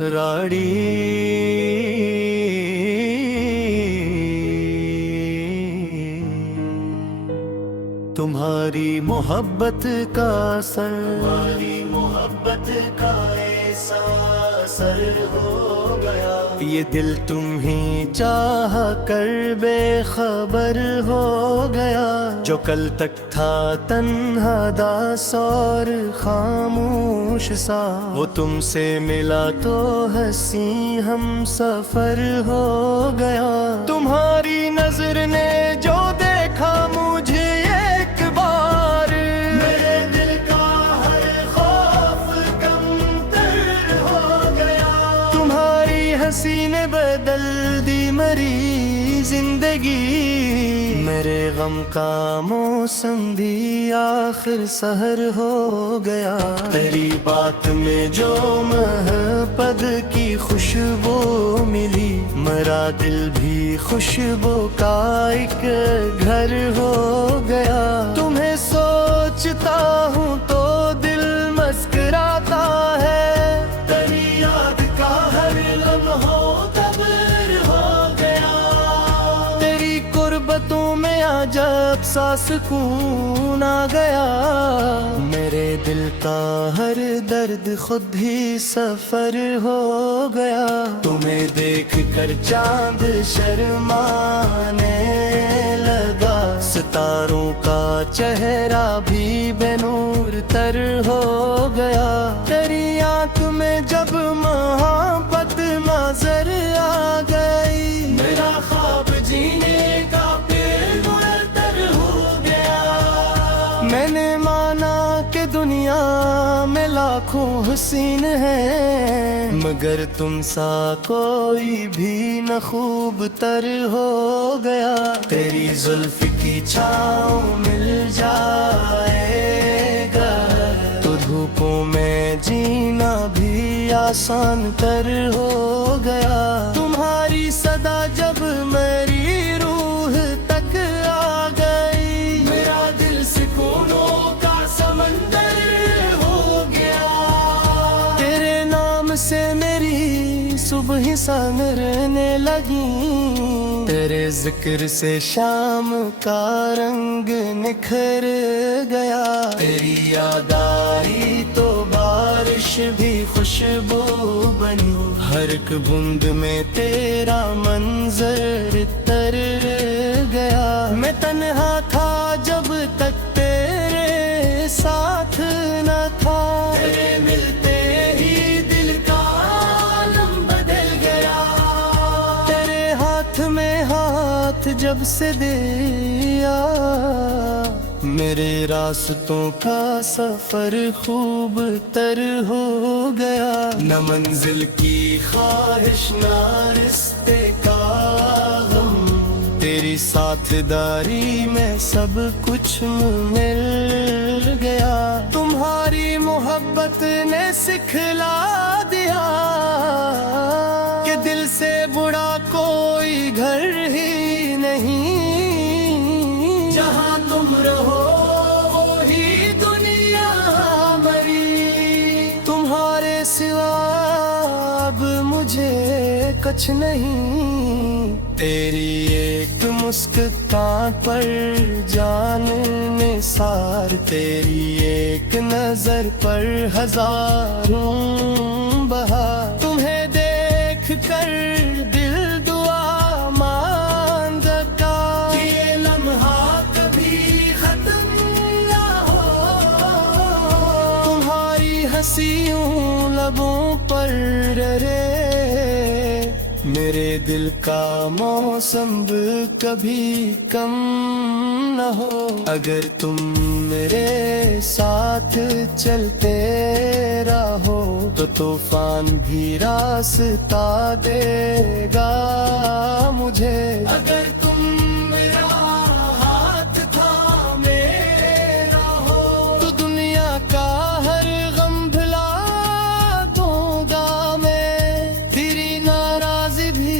राड़ी तुम्हारी मोहब्बत का असर, तुम्हारी मोहब्बत का ऐसा असर हो गया, ये दिल तुम्हें चाह कर बेखबर हो गया। जो कल तक था तन्हा दास और खामोश सा, वो तुमसे मिला तो हंसी हम सफर हो गया। तुम्हारी नजर ने जो देखा मुझे एक बार, मेरे दिल का हर खौफ कमतर हो गया। तुम्हारी हंसी ने बदल दी मरी जिंदगी, मेरे गम का मौसम भी आखिर सहर हो गया। तेरी बात में जो महबत की खुशबू मिली, मेरा दिल भी खुशबू का एक घर हो गया। तुम्हें सोचता हूँ तो दिल मुस्कुराता है, तेरी याद का हर लम्हा तब्र हो गया। तेरी कुर्बतों में अजब सा सुकून आ गया, मेरे दिल का हर दर्द खुद ही सफर हो गया। तुम्हें देख कर चांद शर्माने लगा, सितारों का चेहरा भी बेनूर तर हो गया। तेरी आंख में जब मोहब्बत नजर आ गई, मेरा ख्वाब जीने का फिर मुअत्तर हो गया। मैंने माना कि दुनिया में लाखों हुस्न है, मगर तुम सा कोई भी न खूब तर हो गया। तेरी जुल्फ की छाँव मिल जाएगा तो धूपों में जीना भी आसान तर हो गया। तुम्हारी सदा जब मेरी रूह तक आ गई, मेरा दिल सुकूनों का समंदर हो गया। तेरे नाम से मेरी सुबह संवरने लगी, तेरे जिक्र से शाम का रंग निखर गया। तेरी याद आई तो बारिश भी खुशबू बनी, हर एक बूंद में तेरा मंजर तर गया। मैं तन्हा था जब तक तेरे साथ न था, तेरे मिलते ही दिल का आलम बदल गया। तेरे हाथ में हाथ जब से दिया, मेरे रास्तों का सफर खूब तर हो गया। न मंजिल की ख्वाहिश न रिश्ते का गम, तेरी साथदारी में सब कुछ मिल गया। तुम्हारी मोहब्बत ने सिखला दिया कि दिल से बुरा कोई घर ही नहीं, जहाँ तुम रहो वही दुनिया मरी। तुम्हारे सिवा अब मुझे कुछ नहीं, तेरी एक मुस्कान पर जान निसार, तेरी एक नजर पर हजारों बहार। तुम्हें देख कर दिल दुआ मांगता, ये लम्हा कभी खत्म ना हो। तुम्हारी हंसियों लबों पर रे, मेरे दिल का मौसम कभी कम न हो। अगर तुम मेरे साथ चलते रहो तो तूफान भी रास्ता देगा मुझे। अगर तुम मेरा हाथ थामे रहो तो दुनिया का हर गम भुला दूंगा मैं। तेरी नाराज़ी भी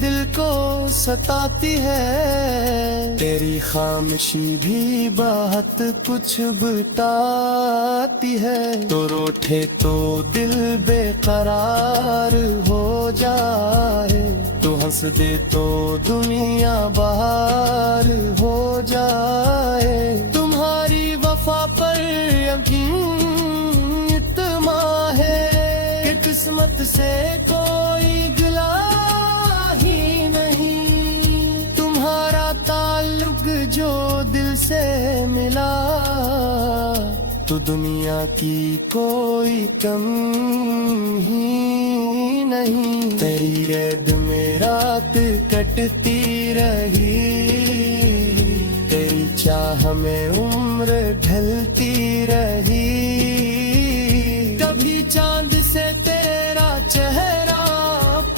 दिल को सताती है। तेरी खामोशी भी बहुत कुछ बताती है। तो रूठे तो दिल बेकरार हो जाए, तू हंस दे तो दुनिया बाहर हो जाए। तुम्हारी वफा पर यकीन इतना है कि किस्मत से कोई गिला ही नहीं। तुम्हारा ताल्लुक जो दिल से मिला, तो दुनिया की कोई कम ही नहीं। तेरी याद में रात कटती रही, तेरी चाह में उम्र ढलती रही। कभी चांद से तेरा चेहरा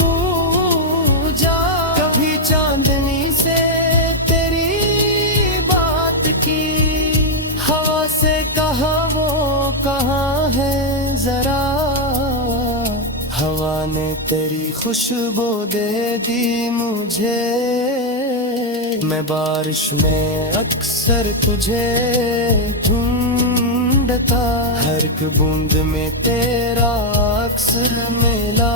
पूजा, कभी चांदनी से तेरी बात की। हवा से कहा वो कहाँ है जरा, हवा ने तेरी खुशबू दे दी मुझे। मैं बारिश में अक्सर तुझे ढूंढता, हर एक बूंद में तेरा अक्स मिला।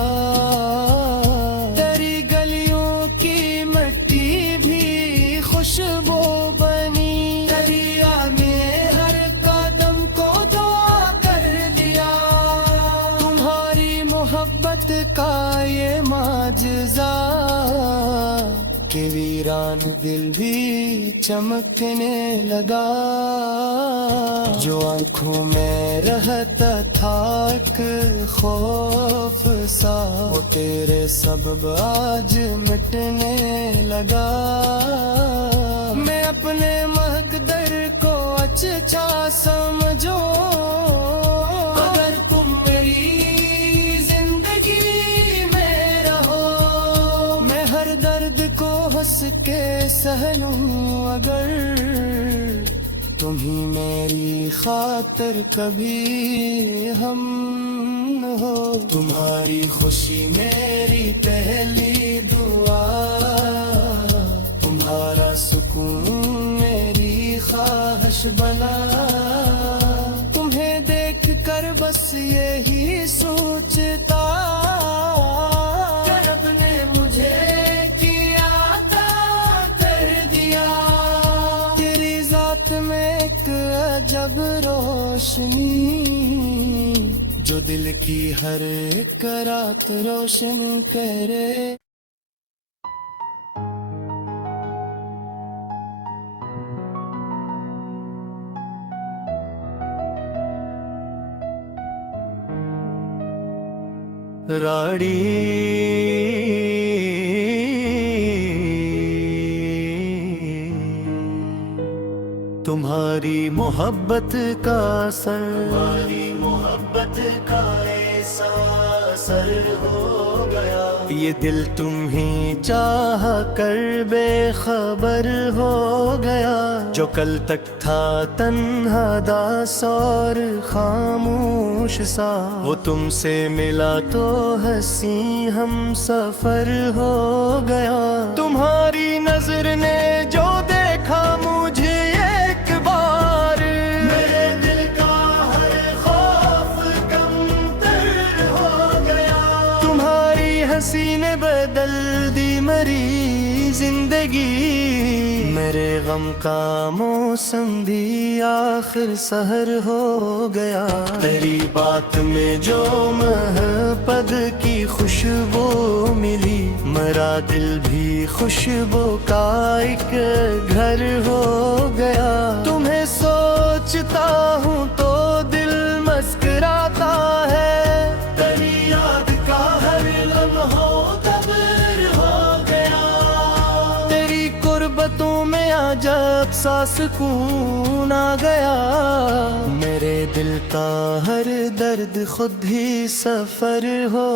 तेरी गलियों की मिट्टी भी खुशबू बनी, दरिया में हर कदम को दुआ कर दिया। तुम्हारी मोहब्बत का ये माजज़ा, कि वीरान दिल भी चमकने लगा। जो आंखों में रहता था एक खौफ सा, वो तेरे सबब आज मिटने लगा। मैं अपने मकदर को अच्छा समझो, अगर तुम मेरी जिंदगी में रहो। मैं हर दर्द को हंस के सह लूं, अगर तुम ही मेरी खातिर कभी हम न हो। तुम्हारी खुशी मेरी पहली दुआ, तुम्हारा सुकून मेरी ख्वाहिश बना। तुम्हें देख कर बस यही सोचता, रब ने मुझे किया अता कर दिया। तेरी जात में एक अजब रोशनी, जो दिल की हर एक रात रोशन करे। राड़ी तुम्हारी मोहब्बत का असर, तुम्हारी मोहब्बत का ऐसा असर हो गया। ये दिल तुम ही चाह कर बेखबर हो गया। जो कल तक था तन्हा दास और खामोश सा, वो तुमसे मिला तो हंसी हम सफर हो गया। तुम्हारी नजर ने जो देखा मुझे एक बार, मेरे दिल का हर खौफ कमतर हो गया। तुम्हारी हंसी ने बदल दी मेरी जिंदगी, मेरे गम का मौसम भी आखिर सहर हो गया। तेरी बात में जो महबत की खुशबू मिली, मेरा दिल भी खुशबू का एक घर हो गया। तुम्हें सोचता हूँ तो दिल मुस्कुराता है, तेरी याद का हर लम्हा तब्र हो गया। तेरी कुर्बतों में अजब सा सुकून आ गया। मेरे दिल का हर दर्द खुद ही सफर हो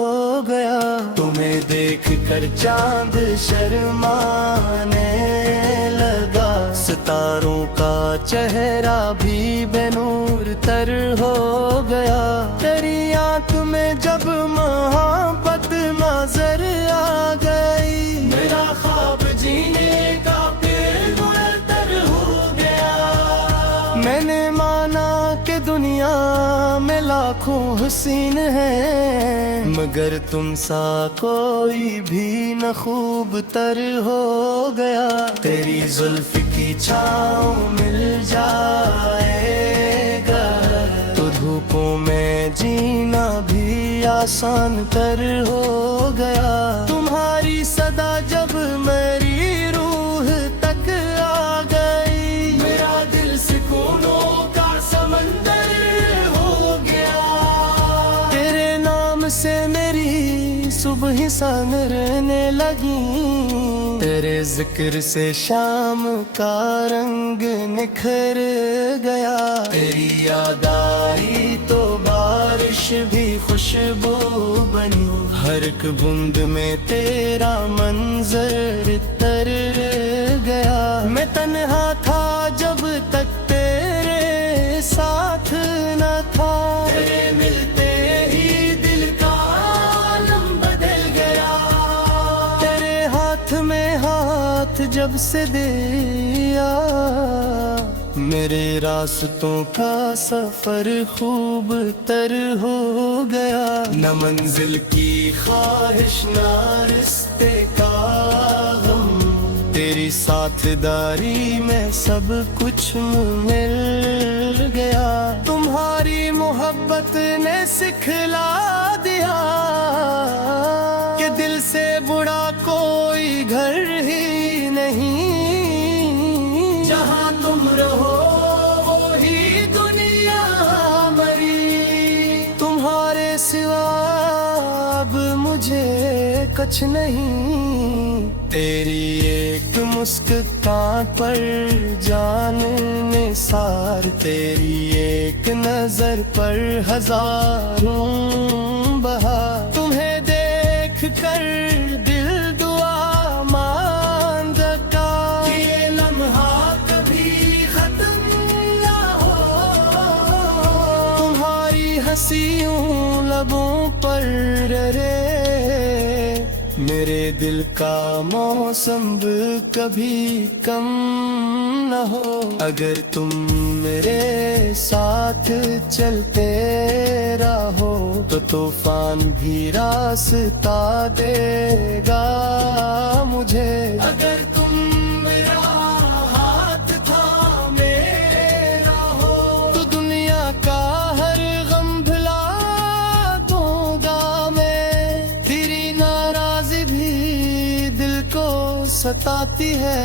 गया। तुम्हें देख कर चांद शर्माने लगा, सितारों का चेहरा भी बेनूर तर हो गया। तेरी आंख में जब मोहब्बत नजर आ गई, मेरा ख्वाब जी आँखों हसीन है, मगर तुम सा कोई भी न खूब तर हो गया। तेरी जुल्फ की छाँव मिल जाएगा तो धूपों में जीना भी आसान तर हो गया। तुम्हारी सदा जब मेरी रूह तक आ गई, मेरा दिल सुकूनों का समंदर हो गया। तेरे नाम से मेरी सुबह संवरने लगी, तेरे जिक्र से शाम का रंग निखर गया। तेरी याद आई तो बारिश भी खुशबू बनी, हर एक बूंद में तेरा मंजर तर गया। मैं तन्हा था जब तक तेरे साथ न था, तेरे मिलते ही दिल का आलम बदल गया। तेरे हाथ में हाथ जब से दिया, मेरे रास्तों का सफर खूब तर हो गया। न मंजिल की ख्वाहिश न रिश्ते का गम, तेरी साथदारी में सब कुछ मिल गया। तुम्हारी मोहब्बत ने सिखला दिया कि दिल से बुरा कोई घर ही नहीं। जहाँ तुम रहो वही दुनिया मरी, तुम्हारे सिवा अब मुझे कुछ नहीं। तेरी एक मुस्कान पर जान निसार, तेरी एक नजर पर हजारों बहार। तुम्हें देख कर दिल दुआ मान रखा, ये लम्हा कभी खत्म ना हो। तुम्हारी हंसियों लबों पर रे, मेरे दिल का मौसम कभी कम न हो। अगर तुम मेरे साथ चलते रहो तो तूफान भी रास्ता देगा मुझे। अगर तुम मेरा हाथ थामे रहो तो दुनिया का हर गम भुला दूंगा मैं। तेरी नाराज़ी भी दिल को सताती है,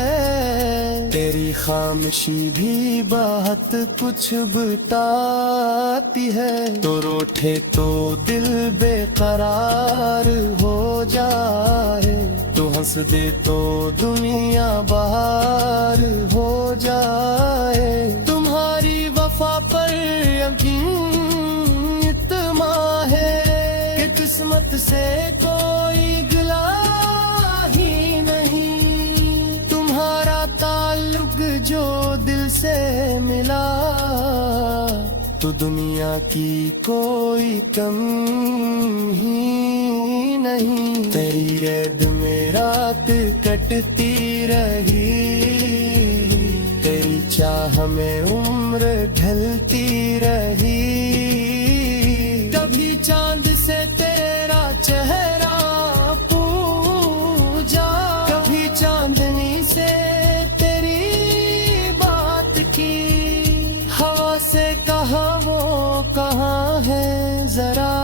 तेरी खामोशी भी बहुत कुछ बताती है। तो रूठे तो दिल बेकरार हो जाए, तो हंस दे तो दुनिया बाहर हो जाए। तुम्हारी वफा पर यकीन इतना है कि किस्मत से कोई गिला ही नहीं। तुम्हारा ताल्लुक जो दिल से मिला, तो दुनिया की कोई कम ही नहीं। तेरी याद में रात कटती रही, तेरी चाह में उम्र ढलती रही। कभी चांद से तेरा चेहरा पूजा, कभी चांदनी से तेरी बात की। हवा से कहा वो कहाँ है जरा,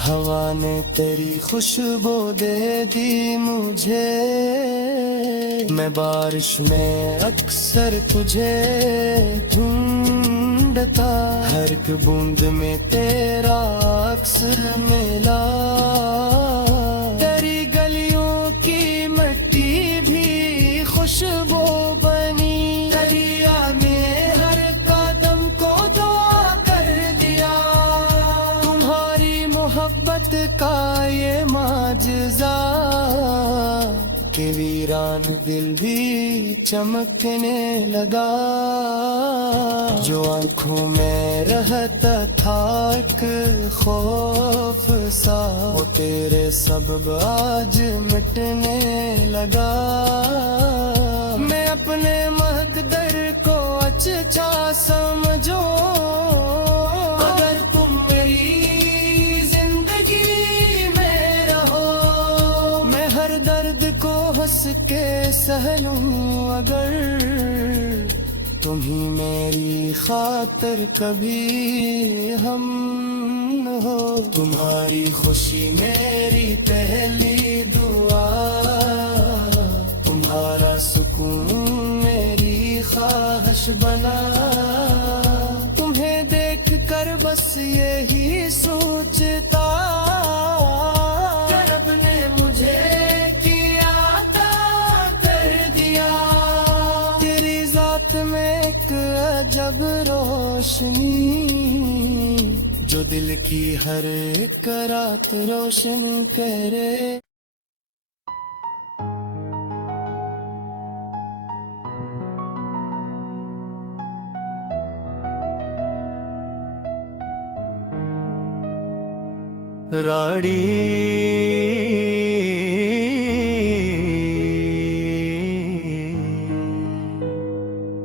हवा ने तेरी खुशबू दे दी मुझे। मैं बारिश में अक्सर तुझे ढूंढता, हर एक बूंद में तेरा अक्स मिला। तेरी गलियों की मिट्टी भी खुशबू बनी, दरिया में हर कदम को दुआ कर दिया। तुम्हारी मोहब्बत का ये माजज़ा कि वीरान दिल भी चमकने लगा। जो आँखों में रहता था एक खौफ सा, वो तेरे सबब आज मिटने लगा। मैं अपने मकदर को अच्छा समझो, अगर को हंस के सह लूं अगर तुम ही मेरी खातिर कभी हम न हो। तुम्हारी खुशी मेरी पहली दुआ, तुम्हारा सुकून मेरी ख्वाहिश बना। तुम्हें देख कर बस यही सोचता, रब ने मुझे किया अता कर दिया। तेरी जात में एक अजब रोशनी, जो दिल की हर एक रात रोशन करे। राड़ी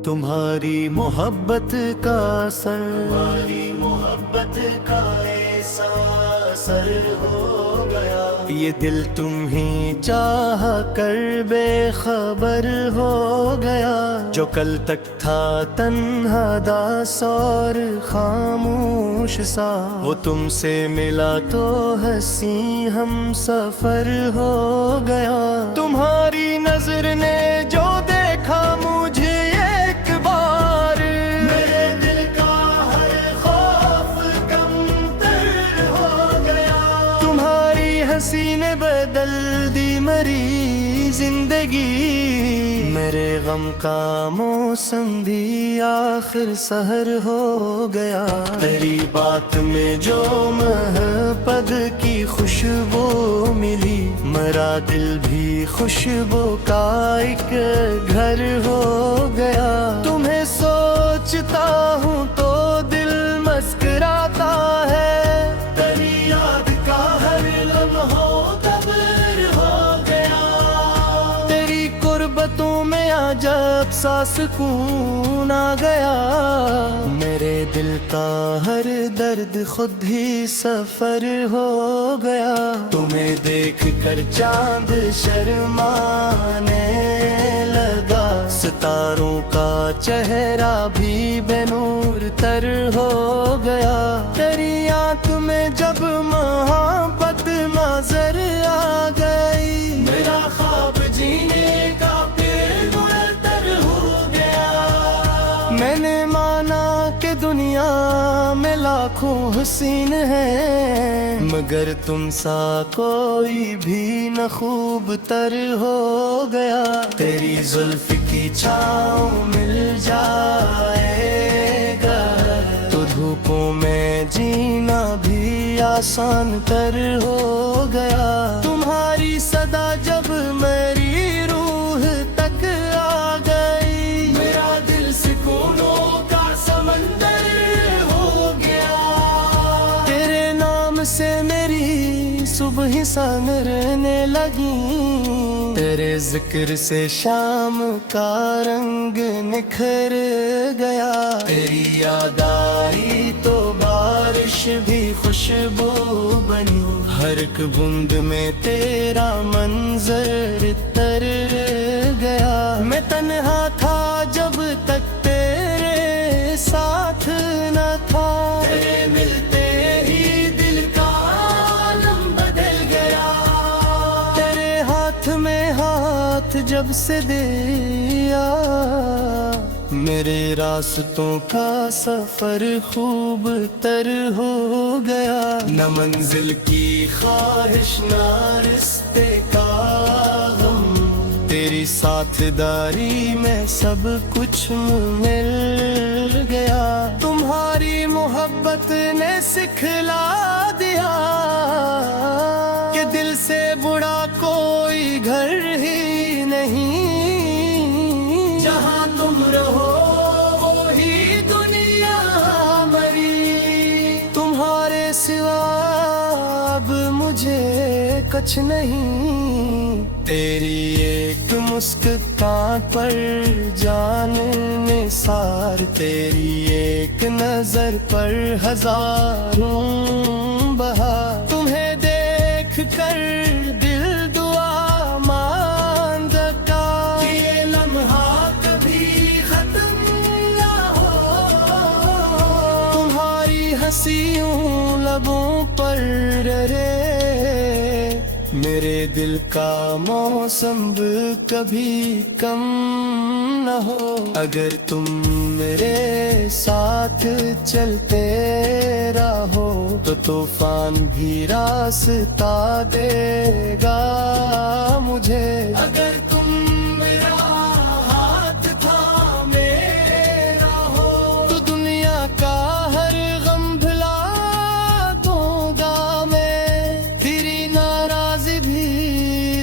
तुम्हारी मोहब्बत का असर, तुम्हारी मोहब्बत का ऐसा असर हो गया। ये दिल तुम ही चाह कर बेखबर हो गया। जो कल तक था तन्हा दास और खामोश सा, वो तुमसे मिला तो हंसी हम सफर हो गया। तुम्हारी नजर ने जो देखा मुझे एक बार, मेरे दिल का हर खौफ कमतर हो गया। तुम्हारी हंसी ने बदल दी मेरी जिंदगी, मेरे गम का मौसम भी आखिर सहर हो गया। तेरी बात में जो महबत की खुशबू मिली, मेरा दिल भी खुशबू का एक घर हो गया। तुम्हें सोचता हूँ तो दिल मुस्कुराता है, तेरी याद का हर लम्हा तब्र हो गया। तेरी कुर्बतों में अजब सा सुकून आ गया। मेरे दिल का हर दर्द खुद ही सफर हो गया। तुम्हें देख कर चांद शर्माने लगा, सितारों का चेहरा भी बेनूर तर हो गया। तेरी आंख में जब मोहब्बत नजर आ गई, मेरा ख्वाब जीने का फिर मुअत्तर हो गया। मैंने माना कि दुनिया में लाखों हुस्न है, मगर तुम सा कोई भी न खूब तर हो गया। तेरी जुल्फ की छाँव मिल जाएगा तो धूपों में जीना भी आसान तर हो गया। तुम्हारी सदा जब मेरी रूह तक आ गई, मेरा दिल सुकूनों का समंदर हो गया। तेरे नाम से मेरी सुबह संवरने लगी, तेरे जिक्र से शाम का रंग निखर गया। तेरी याद आई तो बारिश भी खुशबू बनी, हर एक बूंद में तेरा मंजर तर गया। मैं तन्हा था जब तक तेरे साथ न था, तेरे मिलते ही दिल का आलम बदल गया। तेरे हाथ में हाथ जब से दिया, मेरे रास्तों का सफर खूब तर हो गया। न मंजिल की ख्वाहिश न रिश्ते का गम, तेरी साथदारी में सब कुछ मिल गया। तुम्हारी मोहब्बत ने सिखला दिया कि दिल से बुरा कोई घर ही नहीं। जहाँ तुम रहो वो ही दुनिया मरी, तुम्हारे सिवा अब मुझे कुछ नहीं। तेरी एक मुस्कान पर जान निसार, तेरी एक नजर पर हजारों बहार। तुम्हें देख कर दिल दुआ मांगता सी यूं लबों पर रे, मेरे दिल का मौसम कभी कम न हो। अगर तुम मेरे साथ चलते रहो तो तूफान भी रास्ता देगा मुझे। अगर तुम मेरा हाथ थामे रहो तो दुनिया का हर गम भुला दूंगा मैं। तेरी नाराज़ी भी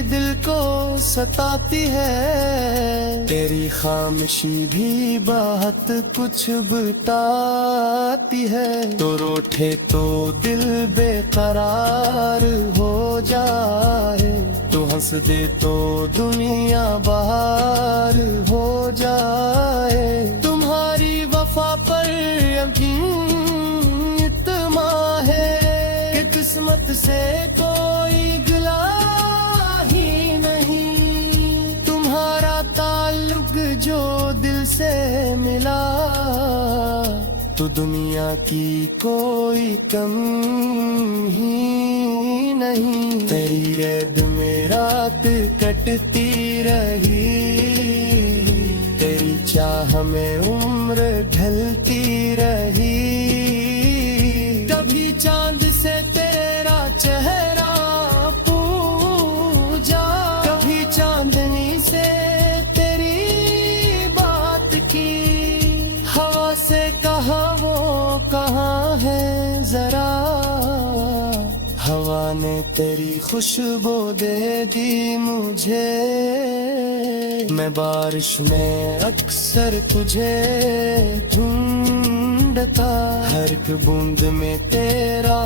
दिल को सताती है, तेरी खामोशी भी बहुत कुछ बताती है। तो रूठे तो दिल बेकरार हो जाए, तो हंस दे तो दुनिया बाहर हो जाए। तुम्हारी वफा पर यकीन इतना है कि किस्मत से कोई गिला ही नहीं। तुम्हारा ताल्लुक जो दिल से मिला तो दुनिया की कोई कम ही नहीं। तेरी याद में रात कटती रही, तेरी चाह में उम्र ढलती रही। कभी चांद से तेरा चेहरा पूजा, कभी चांदनी से तेरी बात की। हवा से कहा वो कहाँ है जरा, हवा ने तेरी खुशबू दे दी मुझे। मैं बारिश में अक्सर तुझे ढूंढता, हर एक बूंद में तेरा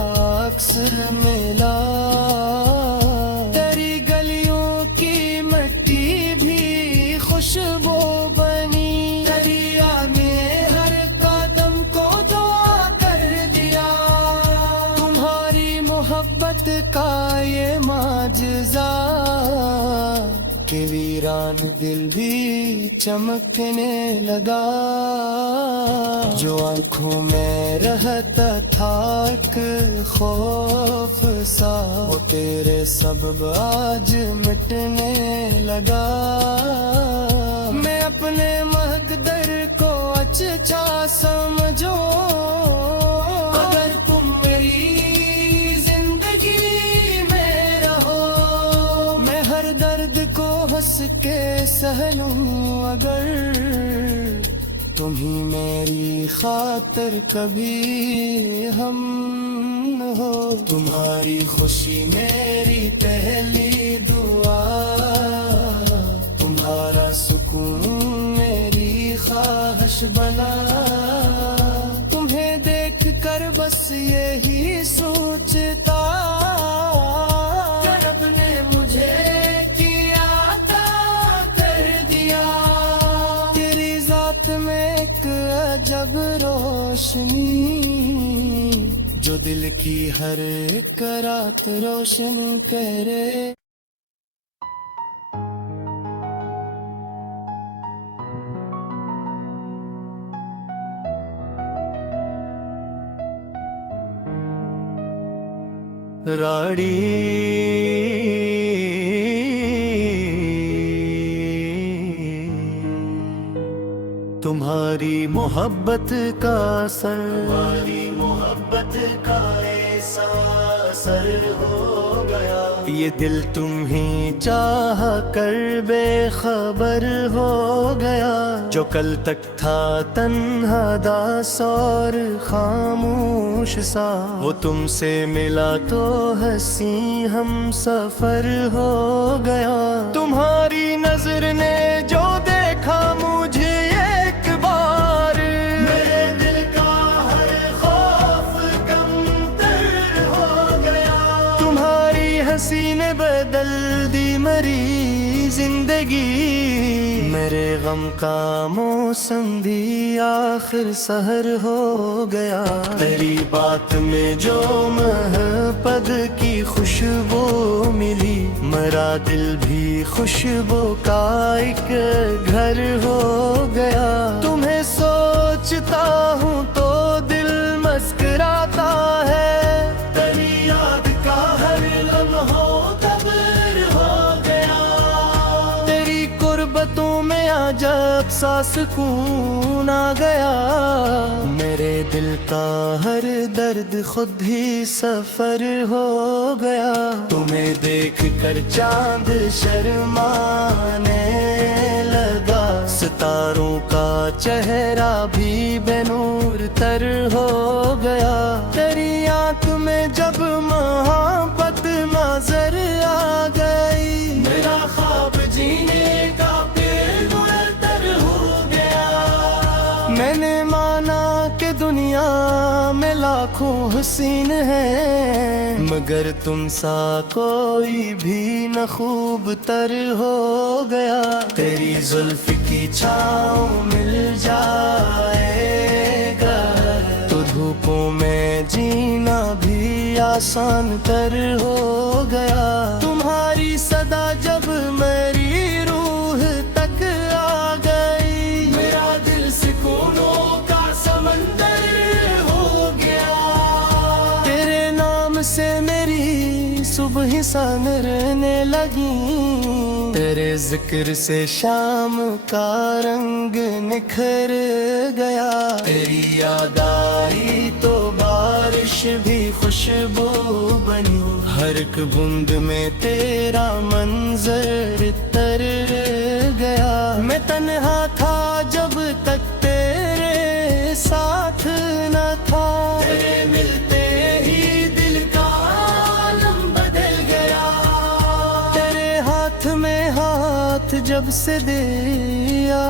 अक्स मिला। तेरी गलियों की मिट्टी भी खुशबू बनी, दरिया में हर कदम को दुआ कर दिया। तुम्हारी मोहब्बत का ये माजज़ा कि वीरान दिल भी चमकने लगा। जो आंखों में रहता था एक खौफ सा, वो तेरे सबब आज मिटने लगा। मैं अपने मकदर को अच्छा समझो, अगर तुम मेरी दर्द को हंस के सह लूं। अगर तुम ही मेरी खातिर कभी हम न हो। तुम्हारी खुशी मेरी पहली दुआ, तुम्हारा सुकून मेरी ख्वाहिश बना। तुम्हें देख कर बस यही सोचता, रब ने मुझे में एक अजब रोशनी, जो दिल की हर एक रात रोशन करे। राड़ी तुम्हारी मोहब्बत का असर, तुम्हारी मोहब्बत का ऐसा असर हो गया। ये दिल तुम ही चाह कर बेखबर हो गया। जो कल तक था तन्हा दास और खामोश सा, वो तुमसे मिला तो हंसी हम सफर हो गया। तुम्हारी नजर ने जो देखा मुझे एक बार, मेरे दिल का हर खौफ कमतर हो गया। तुम्हारी हंसी ने बदल दी मेरी जिंदगी, मेरे गम का मौसम भी आखिर सहर हो गया। तेरी बात में जो महपद की खुशबू मिली, मेरा दिल भी खुशबू का एक घर हो गया। तुम्हें सोचता हूँ तो दिल मस्कुराता जब सा सुकून आ गया, मेरे दिल का हर दर्द खुद ही सफर हो गया। तुम्हें देख कर चांद शर्माने लगा, सितारों का चेहरा भी बेनूर तर हो गया। तेरी आंख में जब मोहब्बत नजर आ गई, मेरा ख्वाब जीने का फिर मुअत्तर हो गया। मैंने माना कि दुनिया में लाखों हुस्न है, मगर तुम सा कोई भी न खूब तर हो गया। तेरी जुल्फ की छाँव मिल जाएगा तो धूपों में जीना भी आसान तर हो गया। तुम्हारी सदा जब मेरी रूह तक आ गई, मेरा दिल सुकूनों का समंदर हो गया। तेरे नाम से मेरी सुबह संवरने लगी, तेरे जिक्र से शाम का रंग निखर गया। तेरी याद आई तो बारिश भी खुशबू बनी, हर एक बूंद में तेरा मंजर तर गया। मैं तन्हा था जब तक तेरे साथ न था, तेरे मिलते ही दिल का आलम बदल गया। तेरे हाथ में हाथ जब से दिया,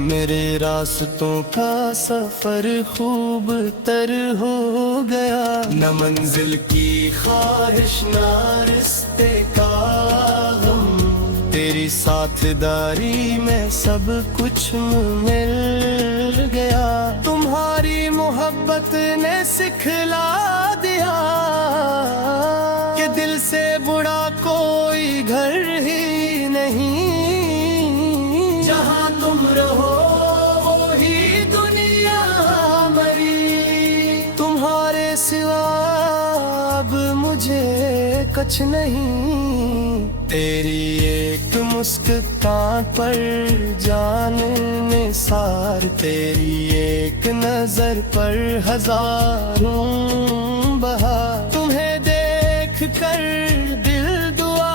मेरे रास्तों का सफर खूब तर हो गया। न मंजिल की ख्वाहिश न रिश्ते का गम, तेरी साथदारी में सब कुछ मिल गया। तुम्हारी मोहब्बत ने सिखला दिया कि दिल से बुरा कोई घर ही नहीं। जहाँ तुम रहो वो ही दुनिया मरी, तुम्हारे सिवा अब मुझे कुछ नहीं। तेरी एक मुस्कान पर जान निसार, तेरी एक नजर पर हजारों बहार। तुम्हें देख कर दिल दुआ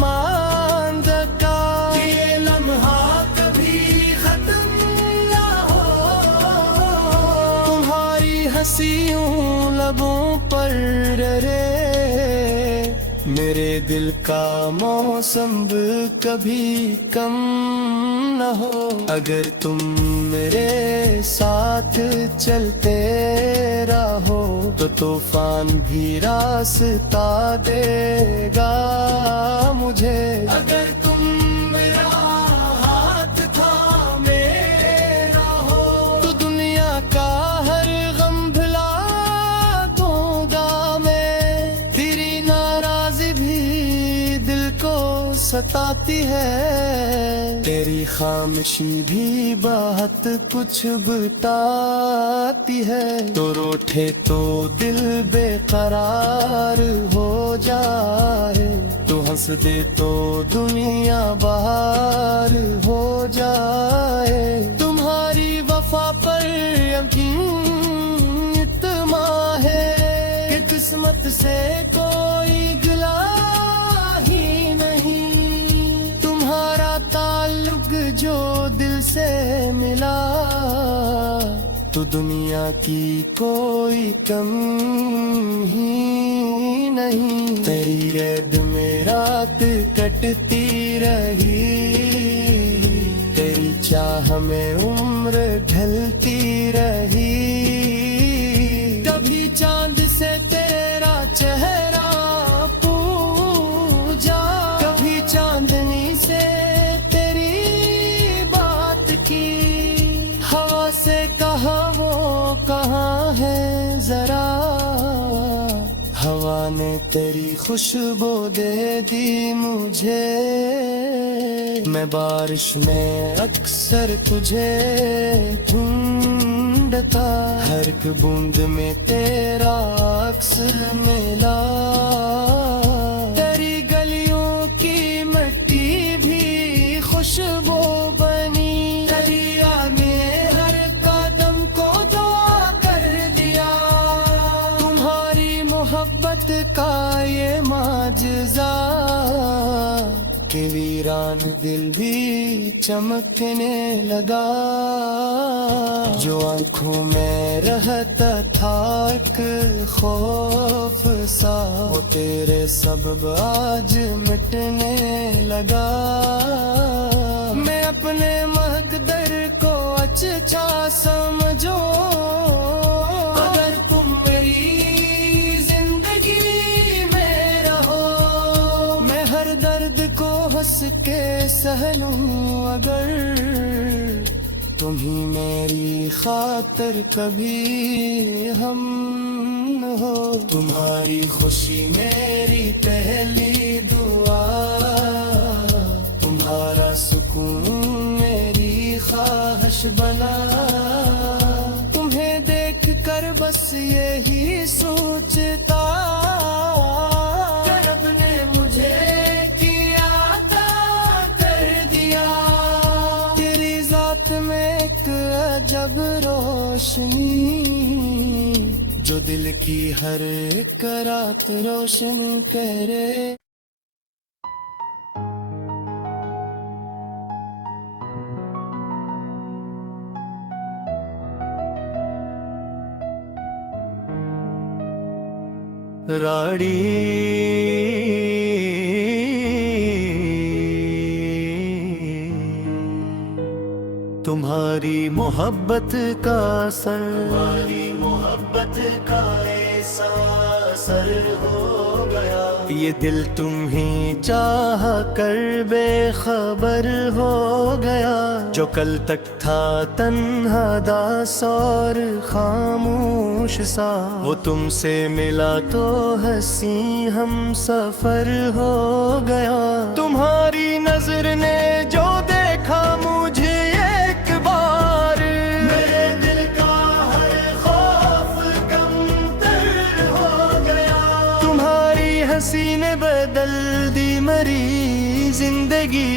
मांगता, ये लम्हा कभी खत्म ना हो। तुम्हारी हंसियों लबों पर रे, मेरे दिल का मौसम कभी कम न हो। अगर तुम मेरे साथ चलते रहो तो तूफान भी रास्ता देगा मुझे। अगर तुम मेरा हाथ थामे रहो तो दुनिया का हर गम भुला दूंगा मैं। तेरी नाराज़ी भी दिल को सताती है, तेरी खामोशी भी बहुत कुछ बताती है। तो रूठे तो दिल बेकरार हो जाए, तो हंस दे तो दुनिया बाहर हो जाए। तुम्हारी वफा पर यकीन इतना है कि किस्मत से कोई गिला ही नहीं। तुम्हारा ताल्लुक जो दिल से मिला, तो दुनिया की कोई कम ही नहीं। तेरी याद में रात कटती रही, तेरी चाह में उम्र ढलती रही। कभी चांद से तेरा चेहरा पूजा, कभी चांदनी से तेरी बात की। हवा से कहा वो कहाँ है जरा, हवा ने तेरी खुशबू दे दी मुझे। मैं बारिश में अक्सर तुझे ढूंढता, हर एक बूंद में तेरा अक्स मिला। तेरी गलियों की मिट्टी भी खुशबू ये माजज़ा कि वीरान दिल भी चमकने लगा। जो आँखों में रहता था एक खौफ सा, वो तेरे सबब आज मिटने लगा। मैं अपने महकदर को अच्छा समझो, अगर तुम मेरी जिंदगी में रहो। मैं हर दर्द को हंस के सह लूं, अगर तुम ही मेरी खातिर कभी हम न हो। तुम्हारी खुशी मेरी पहली दुआ, तुम्हारा सुकून मेरी ख्वाहिश बना। तुम्हें देख कर बस यही सोचता, रब ने मुझे किया अता कर दिया। तेरी जात में एक अजब रोशनी, जो दिल की हर एक रात रोशन करे। राड़ी तुम्हारी मोहब्बत का असर, तुम्हारी मोहब्बत का ऐसा असर हो गया। ये दिल तुम ही चाह कर बेखबर हो गया। जो कल तक था तन्हा दास और खामोश सा, वो तुमसे मिला तो हंसी हम सफर हो गया। तुम्हारी नजर ने जो देखा मुझे एक बार, मेरे दिल का हर खौफ कमतर हो गया। तुम्हारी हंसी ने बदल दी मेरी जिंदगी,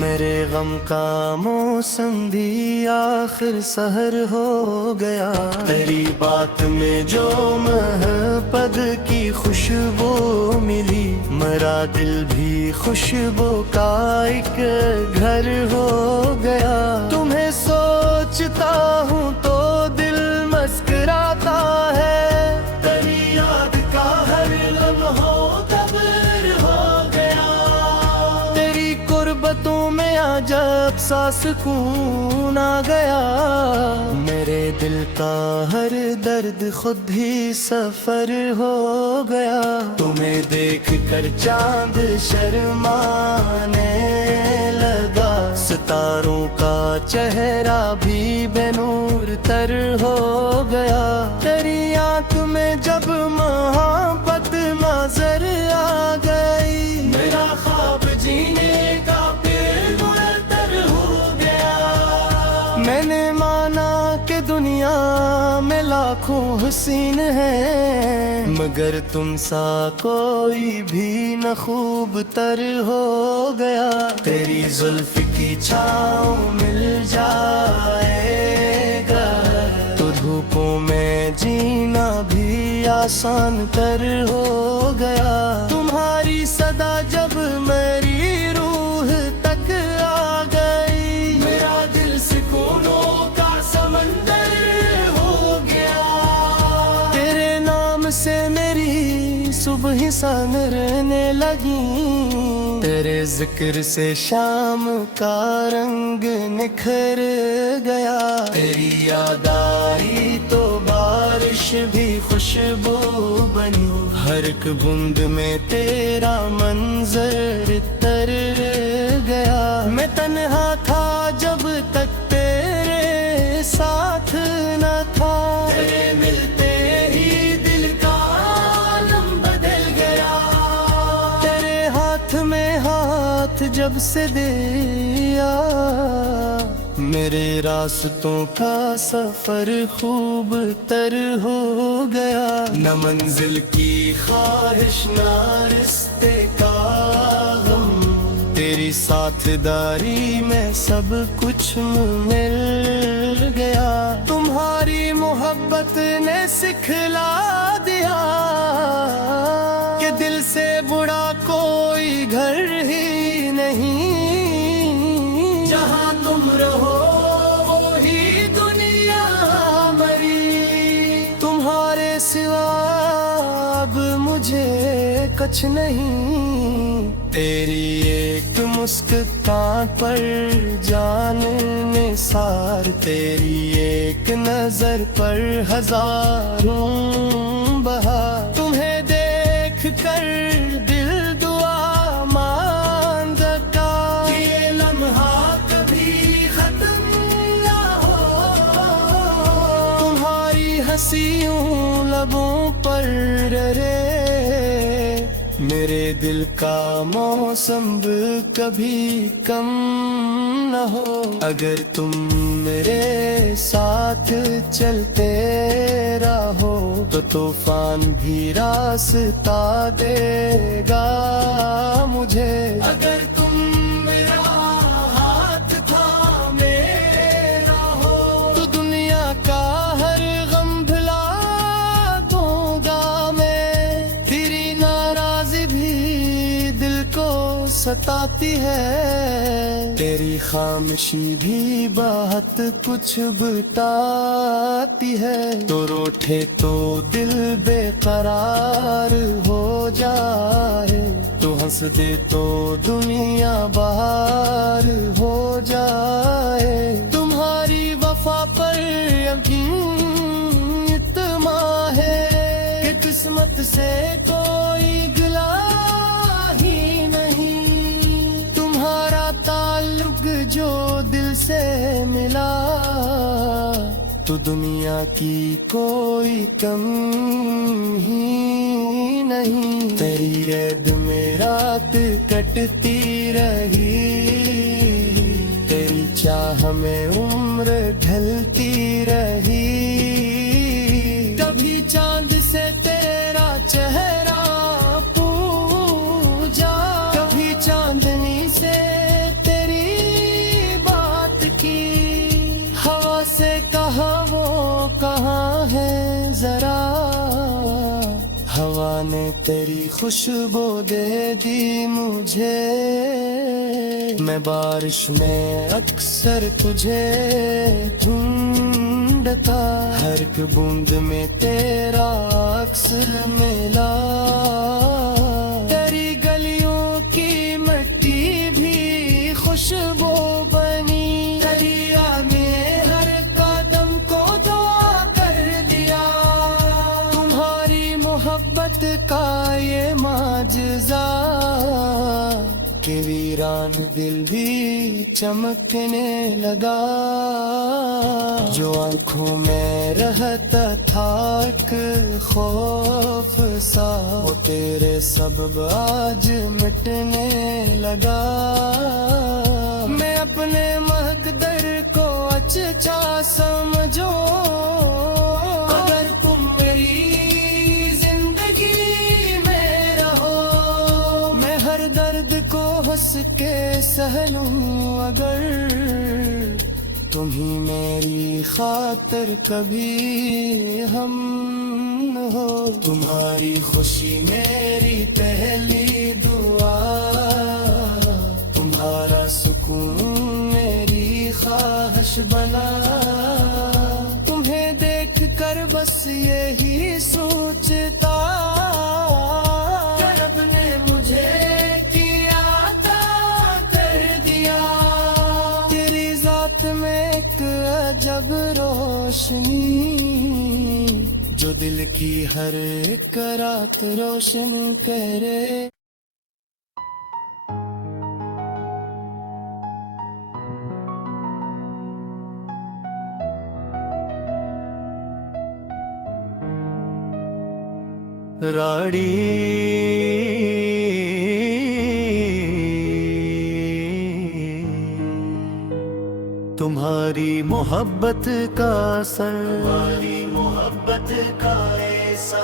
मेरे गम का मौसम भी आखिर सहर हो गया। तेरी बात में जो महपद की खुशबू मिली, मेरा दिल भी खुशबू का एक घर हो गया। तुम्हें सोचता हूँ तो दिल मुस्कुराता है, तेरी याद का हर लम्हा कब्र हो गया। तेरी कुर्बतों में जब सा सुकून आ गया, मेरे दिल का हर दर्द खुद ही सफर हो गया। तुम्हें देख कर चांद शर्माने लगा, सितारों का चेहरा भी बेनूर तर हो गया। तेरी आंख में जब मोहब्बत नजर आ गई, मेरा ख्वाब जीने का मैंने माना कि दुनिया में लाखों हसीन है, मगर तुम सा कोई भी न खूब तर हो गया। तेरी जुल्फ की छाँव मिल जाएगा तो धूपों में जीना भी आसान तर हो गया। तुम्हारी सदा जब मेरी रूह तक आ गई, मेरा दिल सुकूनों का समंदर हो गया। तेरे नाम से मेरी सुबह संवरने लगी, तेरे जिक्र से शाम का रंग निखर गया। तेरी याद आई तो बारिश भी खुशबू बनी, हर एक बूंद में तेरा मंजर तर गया। मैं तन्हा था जब तक तेरे साथ न था, तेरे मिलते ही दिल का आलम बदल गया। तेरे हाथ में हाथ जब से दिया, मेरे रास्तों का सफर खूब तर हो गया। न मंजिल की ख्वाहिश न रिश्ते का गम, तेरी साथदारी में सब कुछ मिल गया। तुम्हारी मोहब्बत ने सिखला दिया कि दिल से बुरा कोई घर ही नहीं, जहाँ तुम रहो वो ही दुनिया मरी। तुम्हारे सिवा अब मुझे कुछ नहीं, तेरी एक मुस्कान पर जान निसार, तेरी एक नजर पर हजारों बहार। तुम्हें देख कर दिल दुआ मांगता, ये लम्हा कभी खत्म ना हो। तुम्हारी हंसियों लबों पर रे, मेरे दिल का मौसम कभी कम न हो। अगर तुम मेरे साथ चलते रहो तो तूफान भी रास्ता देगा मुझे। अगर तुम मेरा हाथ थामे रहो तो दुनिया का हर गम भुला दूंगा मैं। तेरी नाराज़ी भी दिल को सताती है, तेरी खामोशी भी बहुत कुछ बताती है। तो रूठे तो दिल बेकरार हो जाए, तो हंस दे तो दुनिया बाहर हो जाए। तुम्हारी वफा पर यकीन इतना है कि किस्मत से कोई गिला ही नहीं। तुम्हारा ताल्लुक जो दिल से मिला, तो दुनिया की कोई कम ही नहीं। तेरी याद में रात कटती रही, तेरी चाह में उम्र ढलती रही। कभी चांद से तेरा चेहरा पूजा, कभी चांदनी से तेरी बात की। हवा से कहा वो कहाँ है जरा, हवा ने तेरी खुशबू दे दी मुझे। मैं बारिश में अक्सर तुझे ढूंढता, हर एक बूंद में तेरा अक्स मिला। तेरी गलियों की मिट्टी भी खुशबू बनी, दरिया में हर कदम को दुआ कर दिया। तुम्हारी मोहब्बत का ये माजज़ा कि वीरान दिल भी चमकने लगा। जो आँखों में रहता था एक खौफ सा, वो तेरे सबब आज मिटने लगा। मैं अपने मकदर को अच्छा समझो, अगर तुम मेरी जिंदगी में रहो। मैं हर दर्द को हंस के सह लूं अगर तुम ही मेरी खातिर कभी हम न हो। तुम्हारी खुशी मेरी पहली दुआ, तुम्हारा सुकून मेरी ख्वाहिश बना। तुम्हें देख कर बस यही सोचता, रब ने मुझे किया अता कर दिया। तेरी जात में एक अजब रोशनी, जो दिल की हर एक रात रोशन करे। राड़ी तुम्हारी मोहब्बत का असर, तुम्हारी मोहब्बत का ऐसा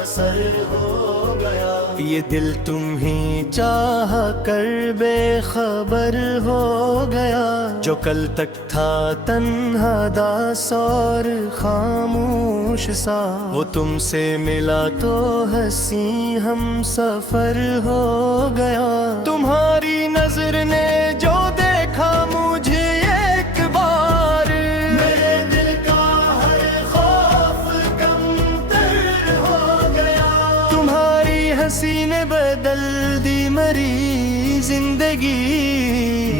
असर हो गया। ये दिल तुम ही चाह कर बेखबर हो गया। जो कल तक था तन्हा दास और खामोश सा, वो तुमसे मिला तो हंसी हम सफर हो गया। तुम्हारी नजर ने जो देखा मुझे एक बार, मेरे दिल का हर खौफ कम तर हो गया। तुम्हारी हंसी ने बदल दी मरी जिंदगी,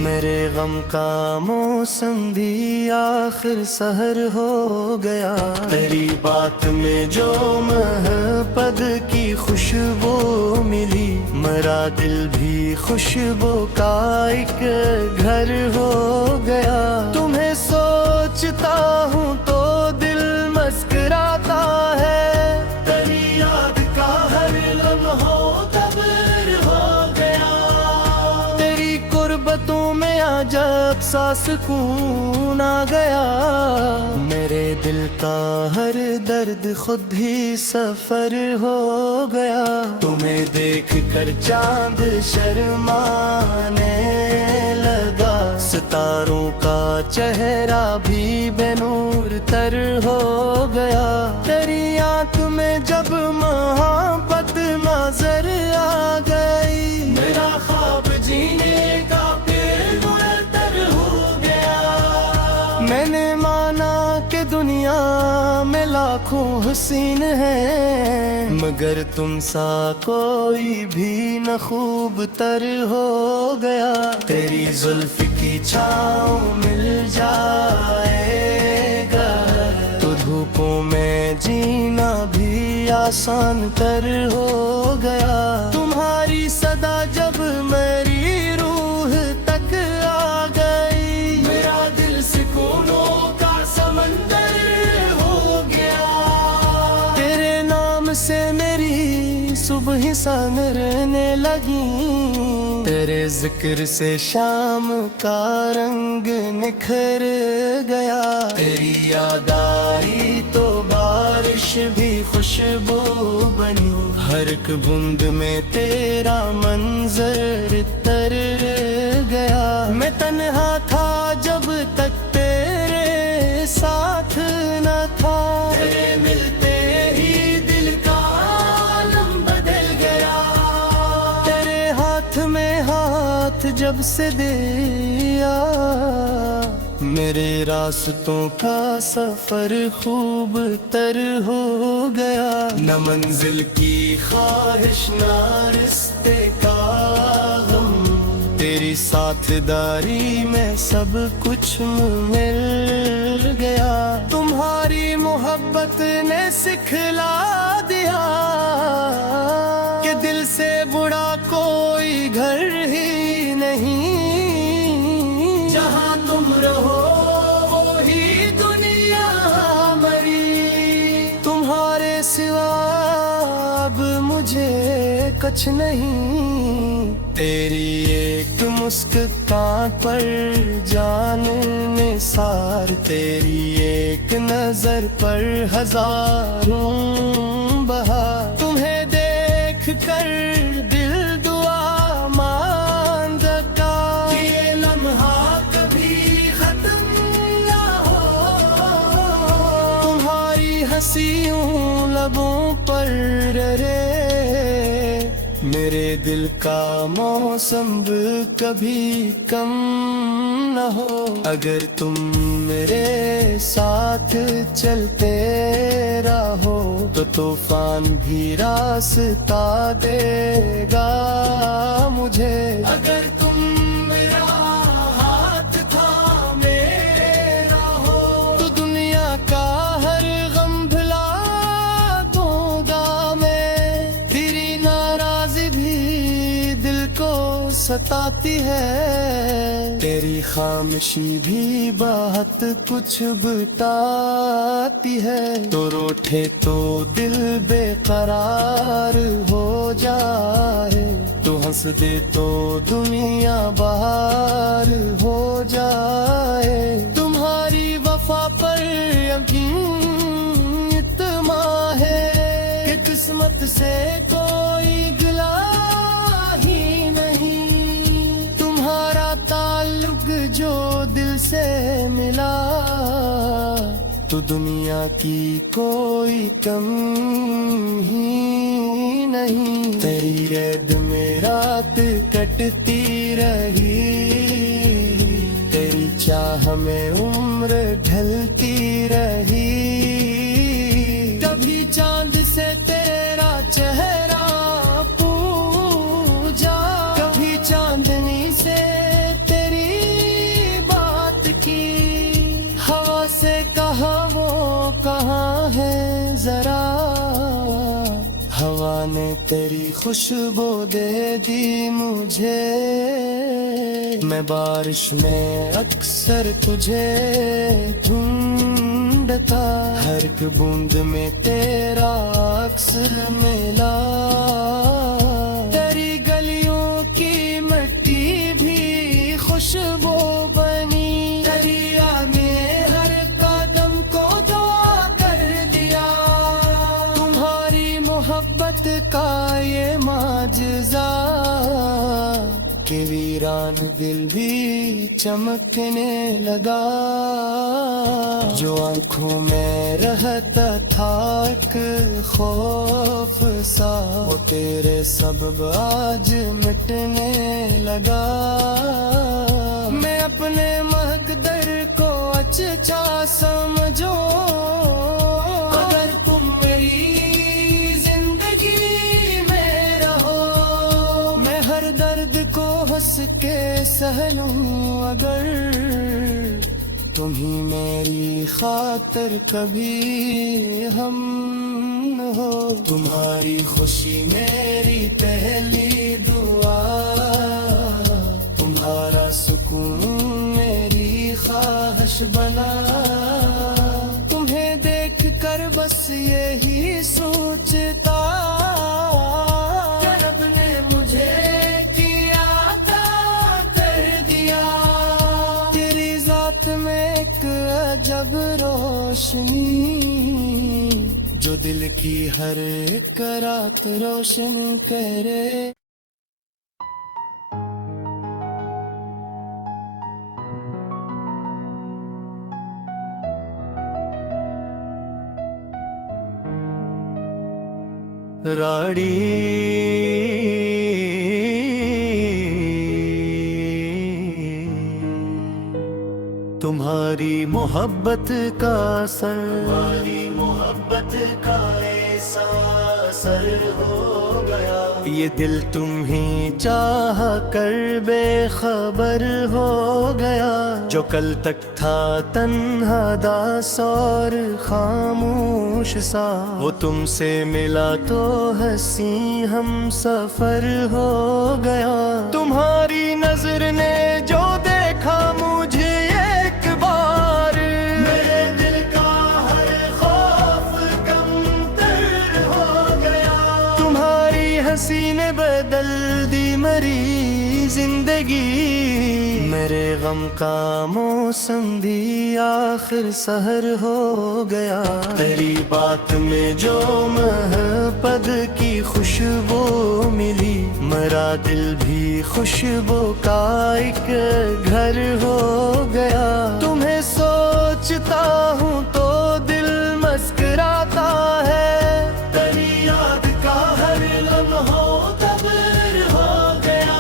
मेरे गम का मौसम भी आखिर सहर हो गया। तेरी बात में जो महपद की खुशबू मिली, मेरा दिल भी खुशबू का एक घर हो गया। तुम्हें सोचता हूँ तो दिल मुस्कुराता है, तेरी याद का हर लम्हा तब्र हो गया। तेरी कुर्बतों में अजब सा सुकून आ गया। मेरे दिल का हर दर्द खुद ही सफर हो गया। तुम्हें देख कर चांद शर्माने लगा, सितारों का चेहरा भी बेनूर तर हो गया। तेरी आंख में जब मोहब्बत नजर आ गई, मेरा ख्वाब जीने का फिर मुअत्तर हो गया। मैंने माना कि दुनिया में लाखों हुस्न है, मगर तुम सा कोई भी न खूब तर हो गया। तेरी जुल्फ की छाँव मिल जाएगा तो धूपों में जीना भी आसान तर हो गया। तुम्हारी सदा जब मेरी रूह तक आ गई, मेरा दिल सुकूनों का समंदर हो गया। तेरे नाम से मेरी सुबह संवरने लगी, तेरे जिक्र से शाम का रंग निखर गया। तेरी याद आई तो बारिश भी खुशबू बनी, हर एक बूंद में तेरा मंजर तर गया। मैं तन्हा था जब तक तेरे साथ न था, तेरे मिलते ही दिल का आलम बदल गया। तेरे हाथ में हाथ जब से दिया, मेरे रास्तों का सफर खूब तर हो गया। न मंजिल की ख्वाहिश न रिश्ते का गम, तेरी साथदारी में सब कुछ मिल गया। तुम्हारी मोहब्बत ने सिखला दिया कि दिल से बुरा कोई घर ही नहीं। जहाँ तुम रहो वो ही दुनिया हमारी, तुम्हारे सिवा अब मुझे कुछ नहीं। तेरी एक मुस्कान पर जान निसार, तेरी एक नजर पर हजारों बहार। तुम्हें देख कर दिल दुआ मांगता, ये लम्हा कभी खत्म ना हो। तुम्हारी हंसियों लबों पर रे, मेरे दिल का मौसम कभी कम न हो। अगर तुम मेरे साथ चलते रहो तो तूफान भी रास्ता देगा मुझे। अगर तुम मेरा हाथ थामे रहो तो दुनिया का हर गम भुला दूंगा मैं। तेरी नाराज़ी भी दिल को सताती है, तेरी खामोशी भी बहुत कुछ बताती है। तो रूठे तो दिल बेकरार हो जाए, तो हंस दे तो दुनिया बाहर हो जाए। तुम्हारी वफा पर यकीन इतना है कि किस्मत से कोई गिला से मिला तो दुनिया की कोई कम ही नहीं। तेरी याद में रात कटती रही, तेरी चाह में उम्र ढलती रही। कभी चांद से तेरा चेहरा पूजा, कभी चांदनी से तेरी बात की। हवा से कहा वो कहाँ है जरा, हवा ने तेरी खुशबू दे दी मुझे। मैं बारिश में अक्सर तुझे ढूंढता, हर एक बूंद में तेरा अक्स मिला। तेरी गलियों की मिट्टी भी खुशबू बनी, तेरी याद ने हर कदम को दुआ कर दिया। तुम्हारी मोहब्बत का ये माजज़ा कि वीरान दिल भी चमकने लगा। जो आंखों में रहता था एक खौफ सा, वो तेरे सबब आज मिटने लगा। मैं अपने मकदर को अच्छा समझो, अगर तुम मेरी दर्द को हंस के सह लूं। अगर तुम ही मेरी खातिर कभी हम हो, तुम्हारी खुशी मेरी पहली दुआ, तुम्हारा सुकून मेरी ख्वाहिश बना। तुम्हें देख कर बस यही सोचता, रब ने मुझे में एक अजब रोशनी, जो दिल की हर एक रात रोशन करे। राड़ी तुम्हारी मोहब्बत का असर, तुम्हारी मोहब्बत का ऐसा असर हो गया। ये दिल तुम ही चाह कर बेखबर हो गया। जो कल तक था तन्हा दास और खामोश सा, वो तुमसे मिला तो हंसी हम सफर हो गया। तुम्हारी नजर ने जो देखा मुझे हंसी ने बदल दी मेरी जिंदगी। मेरे गम का मौसम भी आखिर सहर हो गया। तेरी बात में जो महबत की खुशबू मिली, मेरा दिल भी खुशबू का एक घर हो गया। तुम्हें सोचता हूँ तो दिल मुस्कुराता है, तेरी याद का हर लम्हा तब्र हो गया।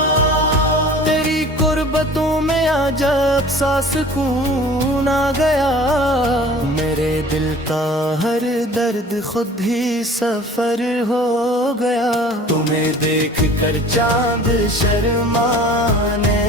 तेरी कुर्बतों में अजब सा सुकून आ गया। मेरे दिल का हर दर्द खुद ही सफर हो गया। तुम्हें देख कर चांद शर्माने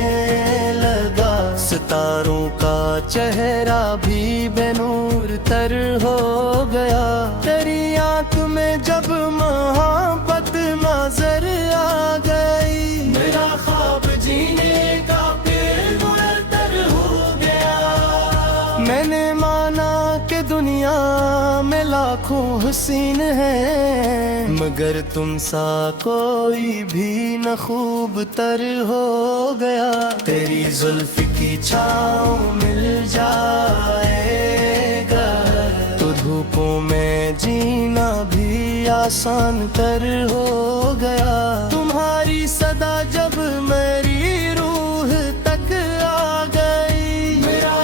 लगा, सितारों का चेहरा भी बेनूर तर हो गया। तेरी आंख में जब मोहब्बत नजर आ गई, मेरा ख्वाब जीने का फिर मुअत्तर हो गया। मैंने माना कि दुनिया में लाखों हसीन है, मगर तुम सा कोई भी न खूब तर हो गया। तेरी जुल्फ की छाँव मिल जाएगा तो धूपों में जीना भी आसान तर हो गया। तुम्हारी सदा जब मेरी रूह तक आ गई, मेरा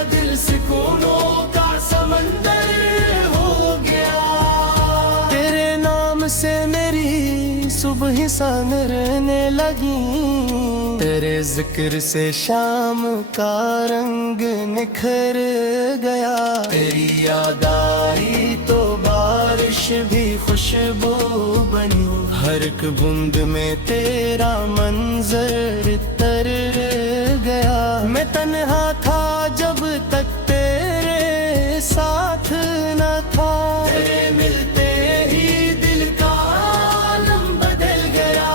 जिक्र से शाम का रंग निखर गया। तेरी याद आई तो बारिश भी खुशबू बनी, हर एक बूंद में तेरा मंजर तर गया। मैं तन्हा था जब तक तेरे साथ न था, तेरे मिलते ही दिल का आलम बदल गया।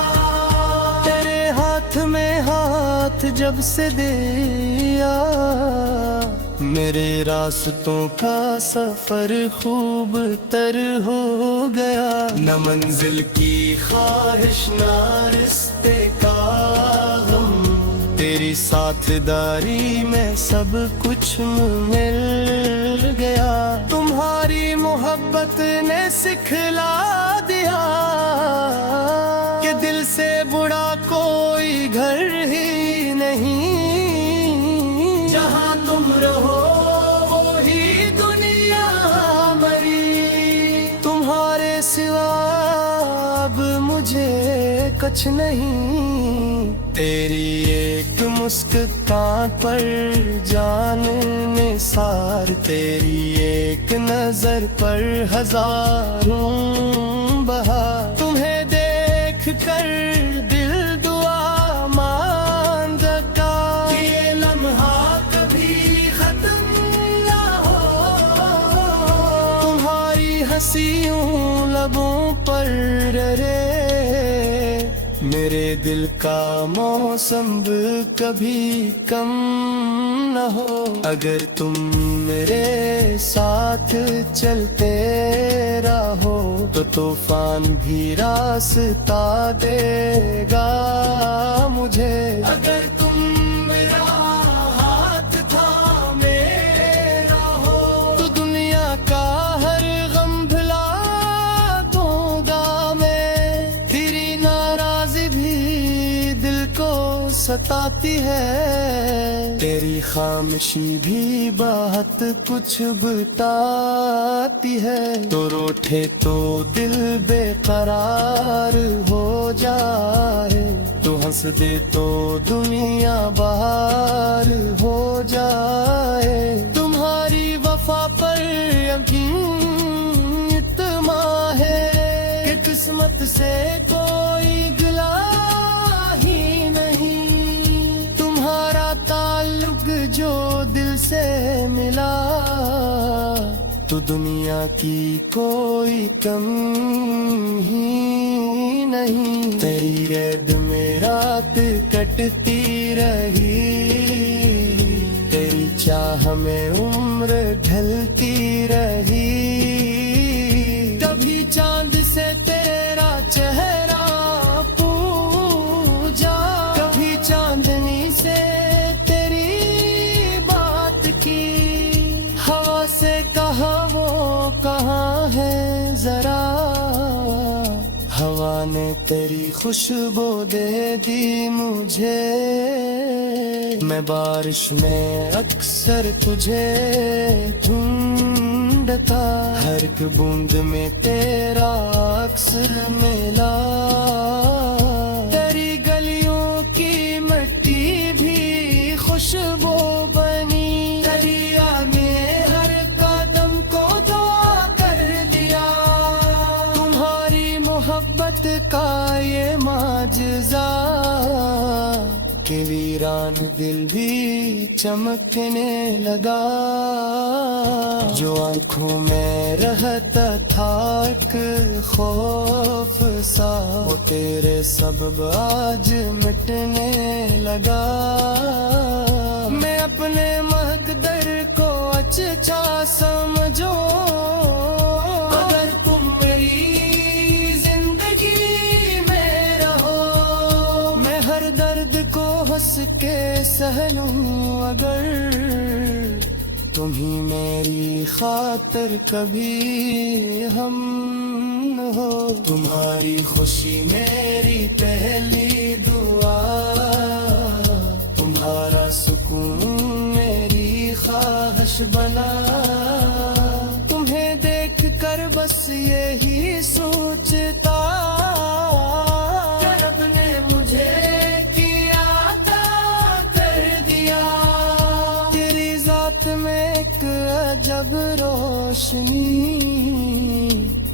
तेरे हाथ में हाथ जब से दिया, मेरे रास्तों का सफर खूब तर हो गया। न मंजिल की ख्वाहिश न रिश्ते का गम, तेरी साथदारी में सब कुछ मिल गया। तुम्हारी मोहब्बत ने सिखला दिया कि दिल से बुरा कोई घर ही नहीं। जहाँ तुम रहो वो ही दुनिया मरी, तुम्हारे सिवा अब मुझे कुछ नहीं। तेरी एक मुस्कान पर जान निसार, तेरी एक नजर पर हजारों बहार। तुम्हें देख कर दिल दुआ मांगता, ये लम्हा कभी खत्म ना हो। तुम्हारी हंसियों लबों पर रे, मेरे दिल का मौसम कभी कम न हो। अगर तुम मेरे साथ चलते रहो तो तूफान भी रास्ता देगा मुझे। अगर तुम मेरा हाथ थामे रहो तो दुनिया का हर गम भुला दूंगा मैं। तेरी नाराज़ी भी दिल को सताती है, तेरी खामोशी भी बहुत कुछ बताती है। तो रोठे तो दिल बेकरार हो जाए, तो हंस दे तो दुनिया बाहर हो जाए। तुम्हारी वफा पर यकीन इतना है कि किस्मत से कोई गिला ही नहीं। तुम्हारा ताल्लुक जो दिल से मिला, तो दुनिया की कोई कम ही नहीं। तेरी याद में रात कटती रही, तेरी चाह में उम्र ढलती रही। कभी चांद से तेरा चेहरा पूजा, कभी चांदनी से तेरी बात की। हवा से कहा वो कहाँ है जरा, हवा ने तेरी खुशबू दे दी मुझे। मैं बारिश में अक्सर तुझे ढूंढता, हर एक बूंद में तेरा अक्स मिला। तेरी गलियों की मिट्टी भी खुशबू बनी, दरिया में हर कदम को दुआ कर दिया। तुम्हारी मोहब्बत का ये माजज़ा कि वीरान दिल भी चमकने लगा। जो आंखों में रहता था एक खौफ सा, वो तेरे सबब आज मिटने लगा। मैं अपने महकदर को अच्छा समझो, अगर तुम मेरी जिंदगी में रहो। मैं हर दर्द को हंस के सह लूं अगर तुम ही मेरी खातिर कभी हम न हो। तुम्हारी खुशी मेरी पहली दुआ, तुम्हारा सुकून मेरी ख्वाहिश बना। तुम्हें देख कर बस यही सोचता, रब ने मुझे किया था जब रोशनी,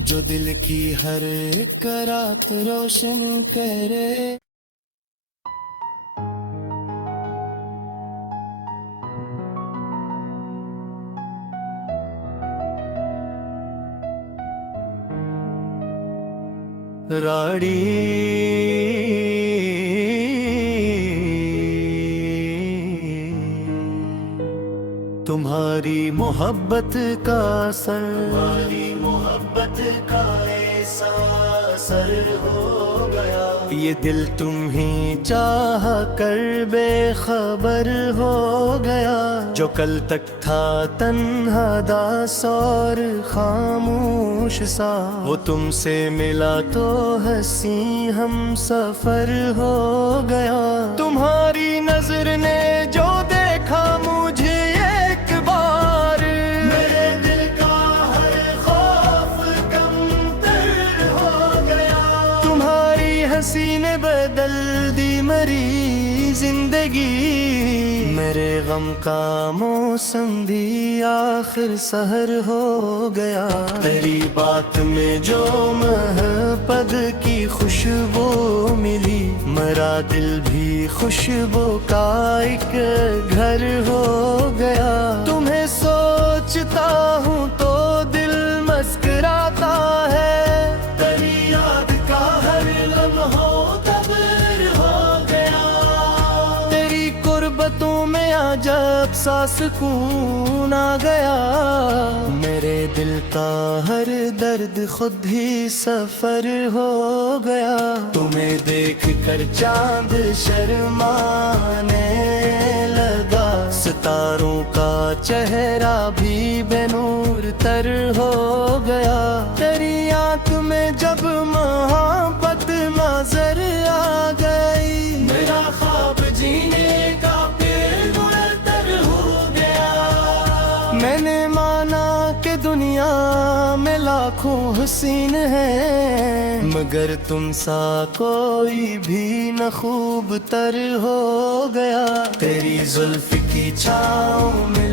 जो दिल की हर एक रात रोशन करे। राड़ी तुम्हारी मोहब्बत का असर, तुम्हारी मोहब्बत का ऐसा असर हो गया, ये दिल तुम ही चाह कर बेखबर हो गया। जो कल तक था तन्हा दास और खामोश सा, वो तुमसे मिला तो हंसी हम सफर हो गया। तुम्हारी नजर ने जो देखा मुझे एक बार, मेरे दिल का हर खौफ कमतर हो गया। तुम्हारी हंसी ने बदल दी मेरी जिंदगी, मेरे गम का मौसम भी आखिर सहर हो गया। तेरी बात में जो महबत की खुशबू मिली, मेरा दिल भी खुशबू का एक घर हो गया। तुम्हें सोचता हूँ तो दिल मुस्कुराता है, तेरी याद का हर लम्हा तब्र हो गया। तेरी कुर्बतों में जब सा सुकून आ गया, मेरे दिल का हर दर्द खुद ही सफर हो गया। तुम्हें देख कर चांद शर्माने लगा, सितारों का चेहरा भी बेनूर तर हो गया। तेरी आंख में जब मोहब्बत नजर आ गई, मेरा ख्वाब जीने का मैंने माना कि दुनिया में लाखों हसीन है, मगर तुम सा कोई भी न खूब तर हो गया। तेरी जुल्फ की छाँव में